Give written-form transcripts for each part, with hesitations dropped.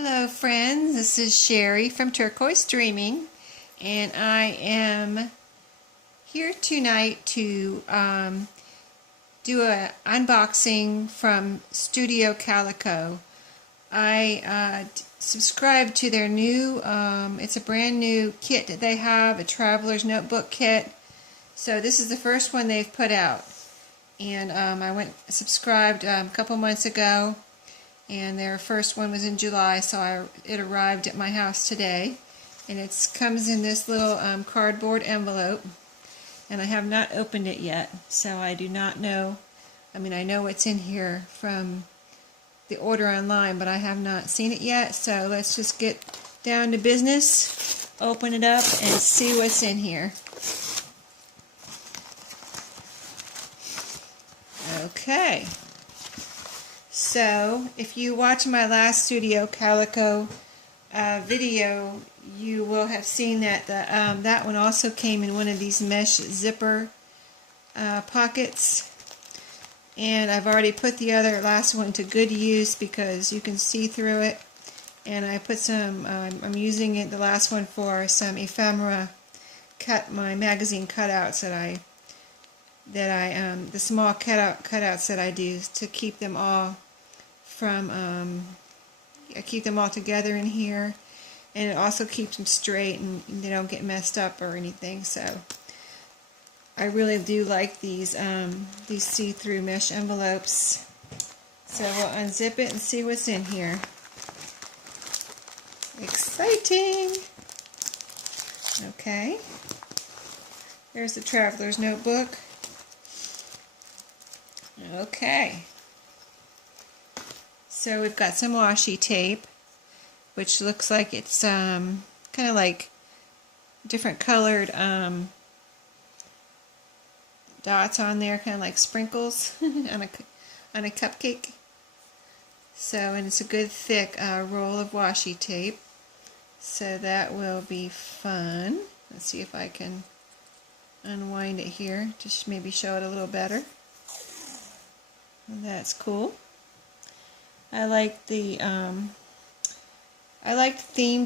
Hello friends, this is Sherry from Turquoise Dreaming, and I am here tonight to do an unboxing from Studio Calico. I subscribed to their new, it's a brand new kit that they have, a traveler's notebook kit. So this is the first one they've put out, and I subscribed a couple months ago. And their first one was in July, so it arrived at my house today. And it comes in this little cardboard envelope. And I have not opened it yet, so I do not know. I mean, I know what's in here from the order online, but I have not seen it yet. So let's just get down to business, open it up, and see what's in here. Okay. So, if you watch my last Studio Calico video, you will have seen that that one also came in one of these mesh zipper pockets. And I've already put the last one to good use because you can see through it. And I put some, I'm using it, the last one, for some ephemera my magazine cutouts the small cutouts that I do to keep them all I keep them all together in here, and it also keeps them straight and they don't get messed up or anything. So I really do like these see-through mesh envelopes. So we'll unzip it and see what's in here. Exciting! Okay, there's the traveler's notebook. Okay. So we've got some washi tape, which looks like it's kind of like different colored dots on there, kind of like sprinkles on a cupcake. So, and it's a good thick roll of washi tape. So that will be fun. Let's see if I can unwind it here, just maybe show it a little better. That's cool. I like the themed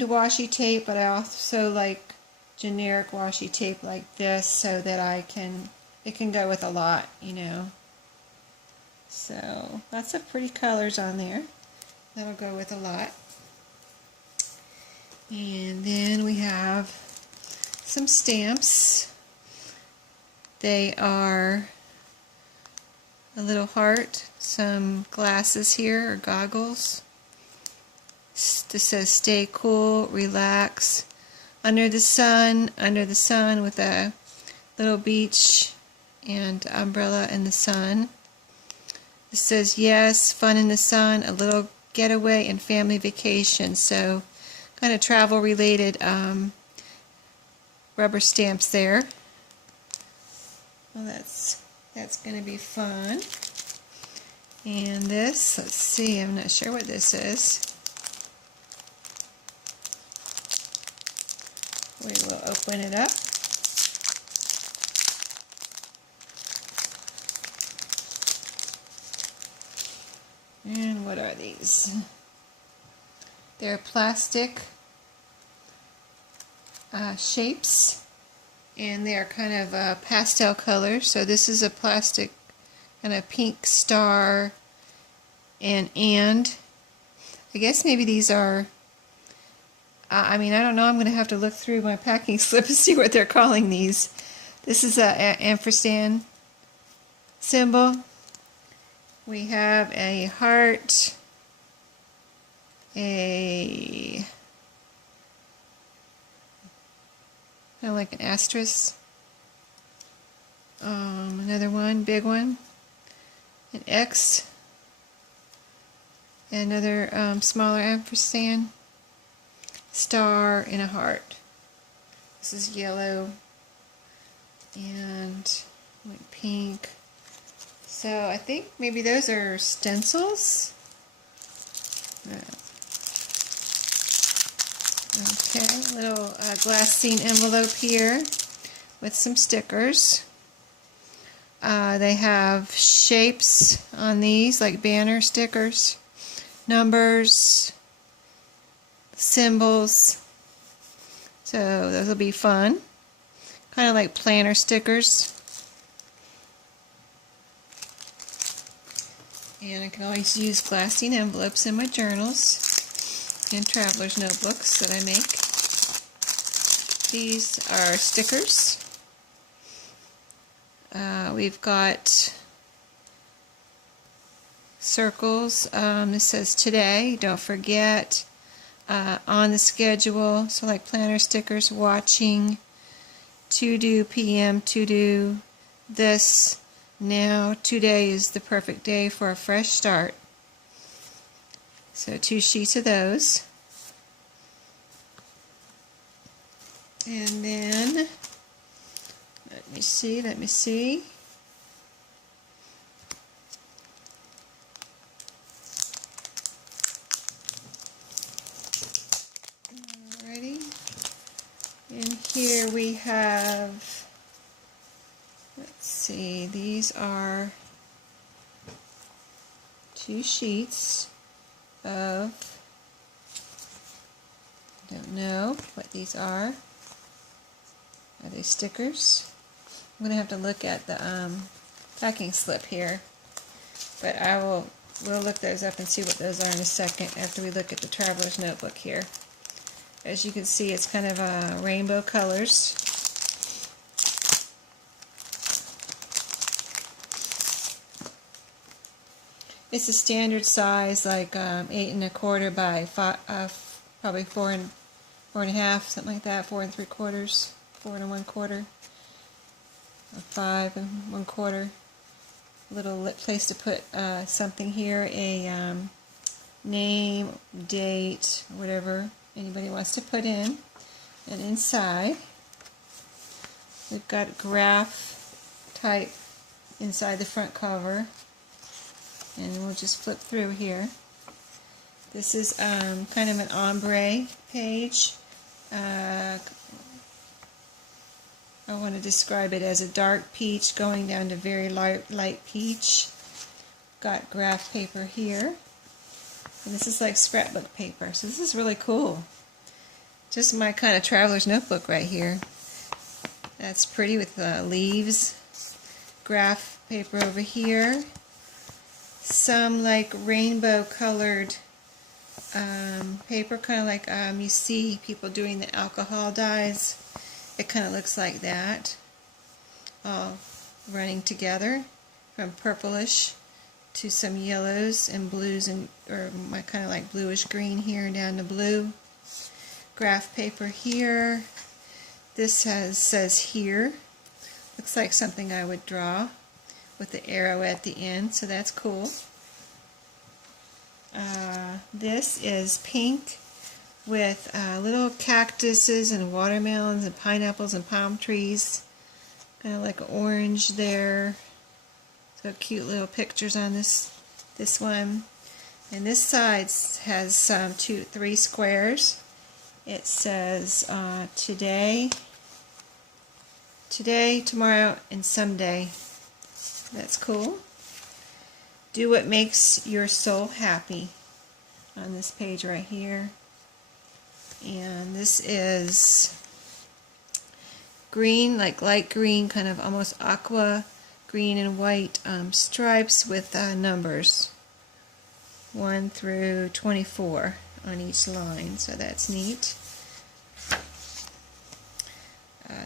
washi tape, but I also like generic washi tape like this, so that it can go with a lot, you know. So lots of pretty colors on there. That'll go with a lot. And then we have some stamps. They are a little heart, some glasses here, or goggles. This says stay cool, relax, under the sun with a little beach and umbrella in the sun. This says yes, fun in the sun, a little getaway and family vacation. So kind of travel related rubber stamps there. Well, that's going to be fun. And this, let's see, I'm not sure what this is. We will open it up. And what are these? They're plastic shapes. And they are kind of pastel colors. So this is a plastic kind of pink star, and I guess maybe these are, I mean, I don't know, I'm going to have to look through my packing slip and see what they're calling these. This is an ampersand symbol. We have a heart, kind of like an asterisk, another one, big one, an X, another smaller ampersand, star, and a heart. This is yellow and like pink. So I think maybe those are stencils. Okay, little glassine envelope here with some stickers. They have shapes on these, like banner stickers, numbers, symbols. So those will be fun. Kind of like planner stickers. And I can always use glassine envelopes in my journals and traveler's notebooks that I make. These are stickers. We've got circles. This says today, don't forget, on the schedule, so like planner stickers, watching, to do PM, to do this, now, today is the perfect day for a fresh start. So 2 sheets of those. And then, let me see. Alrighty. And here we have, let's see, these are 2 sheets of, I don't know what these are. Are they stickers? I'm going to have to look at the packing slip here, but we'll look those up and see what those are in a second after we look at the traveler's notebook here. As you can see, it's kind of rainbow colors. It's a standard size, like 8 1/4 by 5, probably 4 1/2, something like that. 4 3/4, 4 1/4, or 5 1/4. Little place to put something here, a name, date, whatever anybody wants to put in. And inside, we've got graph type inside the front cover. And we'll just flip through here. This is kind of an ombre page. I want to describe it as a dark peach going down to very light peach. Got graph paper here. And this is like scrapbook paper. So this is really cool. Just my kind of traveler's notebook right here. That's pretty with leaves. Graph paper over here. Some like rainbow colored paper, kind of like you see people doing the alcohol dyes. It kind of looks like that, all running together from purplish to some yellows and blues, and or my kind of like bluish green here down to blue. Graph paper here. This says here. Looks like something I would draw with the arrow at the end, so that's cool. This is pink with little cactuses and watermelons and pineapples and palm trees. Kind of like orange there. So cute little pictures on this one. And this side has 3 squares. It says today, tomorrow, and someday. That's cool. Do what makes your soul happy on this page right here. And this is green, like light green, kind of almost aqua green and white stripes with numbers 1 through 24 on each line. So that's neat.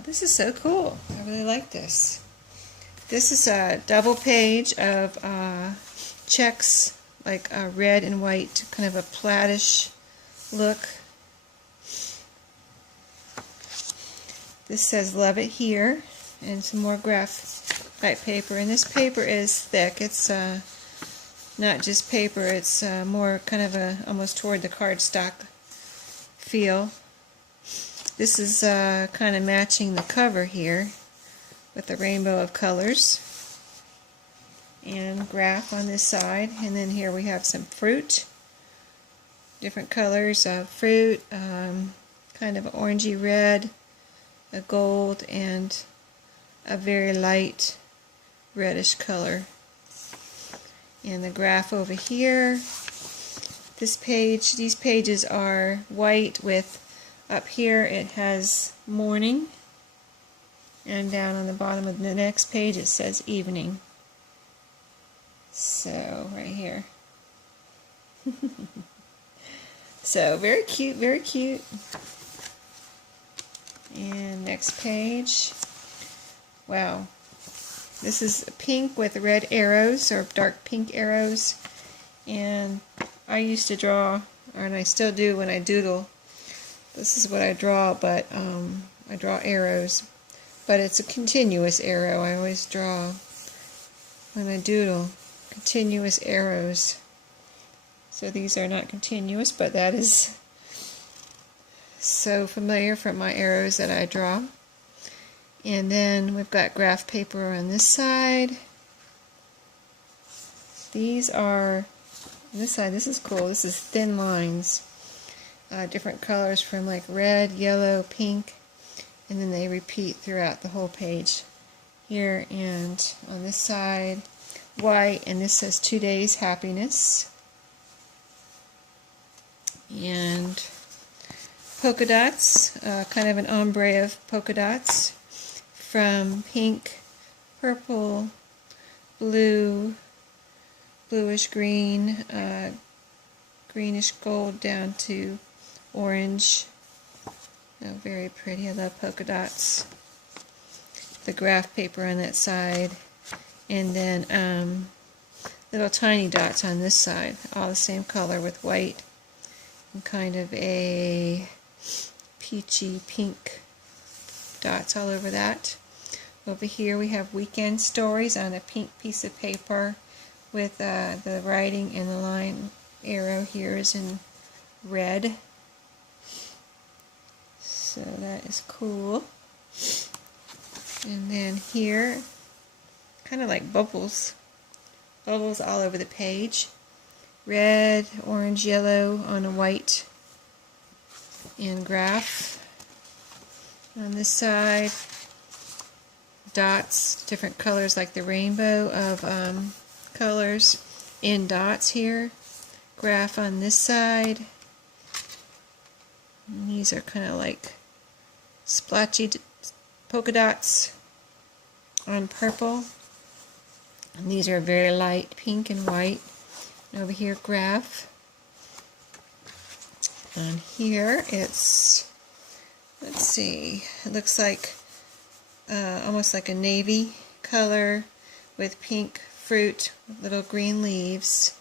This is so cool. I really like this. This is a double page of checks, like red and white, kind of a plaidish look. This says love it here, and some more graph type paper. And this paper is thick. It's not just paper, it's more kind of almost toward the cardstock feel. This is kind of matching the cover here with the rainbow of colors. And graph on this side. And then here we have some fruit. Different colors of fruit. Kind of orangey red, a gold, and a very light reddish color. And the graph over here This page, these pages are white with, up here it has morning, and down on the bottom of the next page it says evening. So, right here. So, very cute, very cute. And next page. Wow. This is pink with red arrows, or dark pink arrows. And I used to draw, and I still do when I doodle. This is what I draw, but I draw arrows. But it's a continuous arrow. I always draw, when I doodle, continuous arrows. So these are not continuous, but that is so familiar from my arrows that I draw. And then we've got graph paper on this side. These are, on this side, this is cool. This is thin lines. Different colors from like red, yellow, pink, and then they repeat throughout the whole page. Here and on this side, white, and this says 2 days happiness. And polka dots, kind of an ombre of polka dots from pink, purple, blue, bluish green, greenish gold down to orange. Oh, very pretty. I love polka dots. The graph paper on that side, and then little tiny dots on this side, all the same color with white and kind of a peachy pink dots all over that. Over here we have weekend stories on a pink piece of paper with the writing, and the line arrow here is in red. So that is cool. And then here, kind of like bubbles. Bubbles all over the page. Red, orange, yellow on a white and graph. On this side, dots, different colors like the rainbow of colors in dots here. Graph on this side. And these are kind of like splotchy polka dots on purple. And these are very light pink and white. And over here, graph. On here, it's, let's see, it looks like almost like a navy color with pink fruit, little green leaves.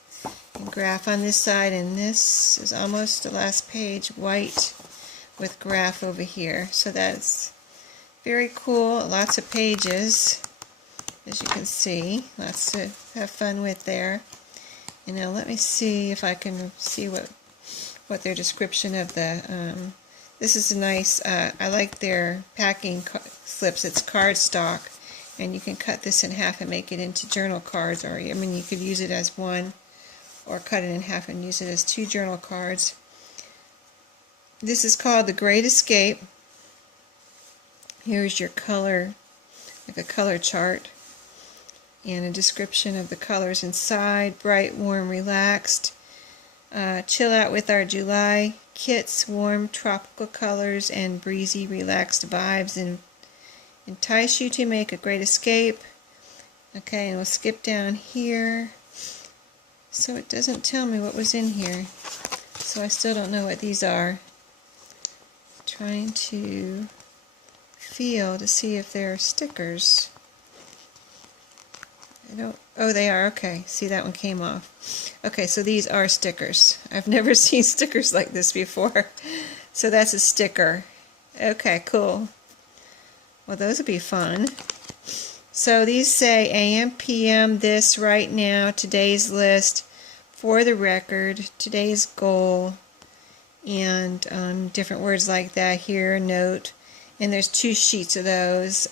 And graph on this side, and this is almost the last page, white with graph over here. So that's very cool. Lots of pages, as you can see. Lots to have fun with there. And now let me see if I can see what their description of the, this is a nice, I like their packing slips. It's cardstock, and you can cut this in half and make it into journal cards, or, I mean, you could use it as one, or cut it in half and use it as 2 journal cards. This is called The Great Escape. Here's your color, like a color chart, and a description of the colors inside. Bright, warm, relaxed. Chill out with our July kits. Warm tropical colors and breezy, relaxed vibes, and entice you to make a great escape. Okay, and we'll skip down here. So it doesn't tell me what was in here. So I still don't know what these are. Trying to feel to see if they're stickers. I don't, oh, they are, okay. See, that one came off. Okay, so these are stickers. I've never seen stickers like this before. So that's a sticker. Okay, cool. Well, those would be fun. So these say AM, PM, this, right now, today's list, for the record, today's goal, and different words like that here, note. And there's 2 sheets of those.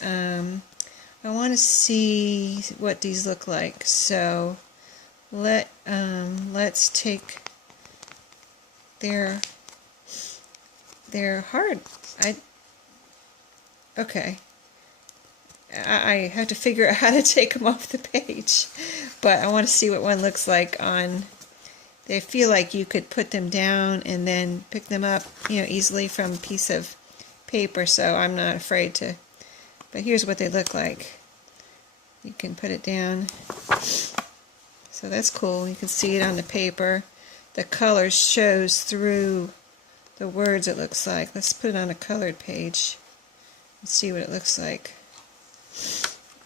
I want to see what these look like. So let's take their hard. Okay. I have to figure out how to take them off the page, but I want to see what one looks like on they feel like you could put them down and then pick them up, easily from a piece of paper, so I'm not afraid to. But here's what they look like. You can put it down. So that's cool. You can see it on the paper. The color shows through the words, it looks like. Let's put it on a colored page and see what it looks like.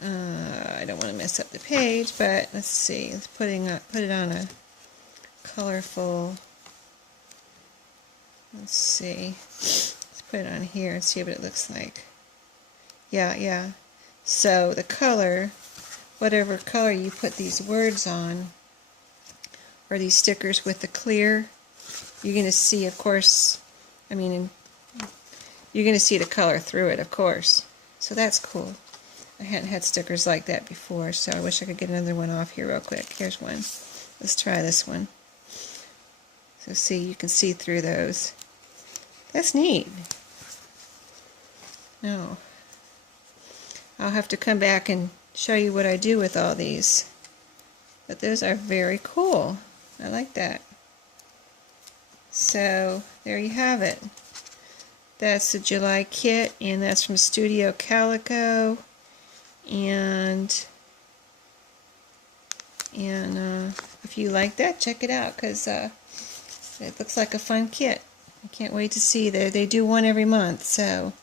I don't want to mess up the page, but let's see. Let's put it on a colorful. Let's see. Let's put it on here and see what it looks like. Yeah. So the color, whatever color you put these words on, or these stickers with the clear, you're going to see, of course, you're going to see the color through it, of course. So that's cool. I hadn't had stickers like that before, so I wish I could get another one off here real quick. Here's one. Let's try this one. So see, you can see through those. That's neat. No. I'll have to come back and show you what I do with all these. But those are very cool. I like that. So, there you have it. That's the July kit, and that's from Studio Calico. And if you like that, check it out, because it looks like a fun kit. I can't wait to see that. They do one every month, so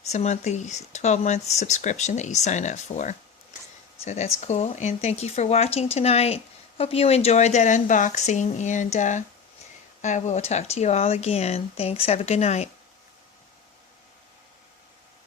it's a monthly 12-month subscription that you sign up for. So that's cool, and thank you for watching tonight. Hope you enjoyed that unboxing, and I will talk to you all again. Thanks. Have a good night.